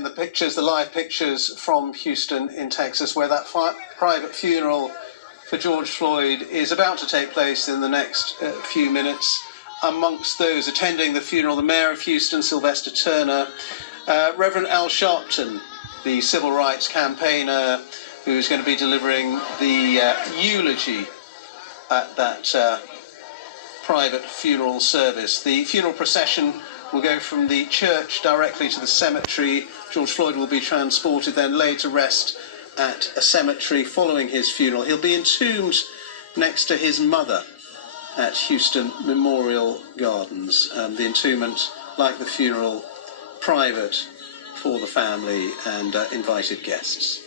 again the pictures, the live pictures from Houston in Texas, where that private funeral for George Floyd is about to take place in the next few minutes. Amongst those attending the funeral, the Mayor of Houston, Sylvester Turner, Reverend Al Sharpton, the civil rights campaigner, who's going to be delivering the eulogy at that private funeral service. The funeral procession will go from the church directly to the cemetery. George Floyd will be transported, then laid to rest at a cemetery following his funeral. He'll be entombed next to his mother at Houston Memorial Gardens. The entombment, like the funeral, private for the family and invited guests.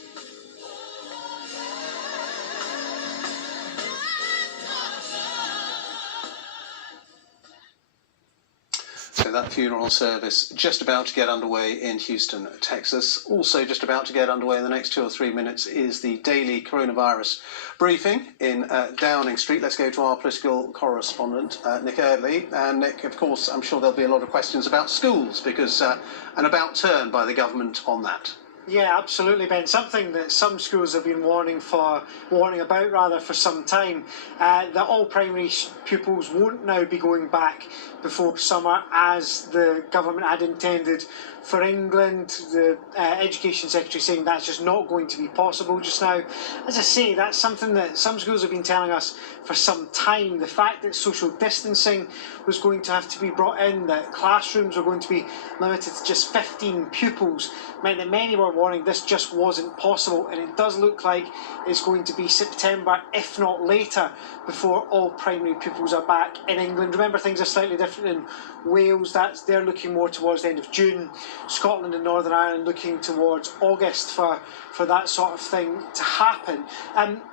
So that funeral service just about to get underway in Houston, Texas. Also just about to get underway in the next 2 or 3 minutes is the daily coronavirus briefing in Downing Street. Let's go to our political correspondent, Nick Eardley. And Nick, of course, I'm sure there'll be a lot of questions about schools because an about turn by the government on that. Yeah, absolutely, Ben. Something that some schools have been warning about for some time. That all primary pupils won't now be going back before summer as the government had intended. For England, the Education Secretary saying that's just not going to be possible just now. As I say, that's something that some schools have been telling us for some time. The fact that social distancing was going to have to be brought in, that classrooms were going to be limited to just 15 pupils, meant that many were warning this just wasn't possible, and it does look like it's going to be September, if not later, before all primary pupils are back in England. Remember, things are slightly different in Wales. They're looking more towards the end of June. Scotland and Northern Ireland looking towards August for that sort of thing to happen.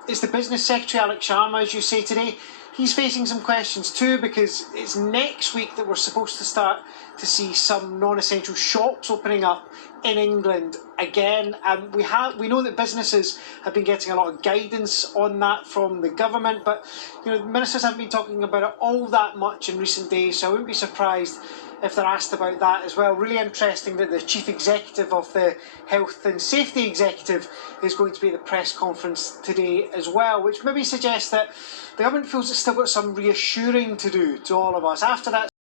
It's the Business Secretary, Alex Sharma, as you say today. He's facing some questions too, because it's next week that we're supposed to start to see some non-essential shops opening up in England again. We know that businesses have been getting a lot of guidance on that from the government, but ministers haven't been talking about it all that much in recent days, so I wouldn't be surprised if they're asked about that as well. Really interesting that the Chief Executive of the Health and Safety Executive is going to be at the press conference today as well, which maybe suggests that the government feels it's still got some reassuring to do to all of us. After that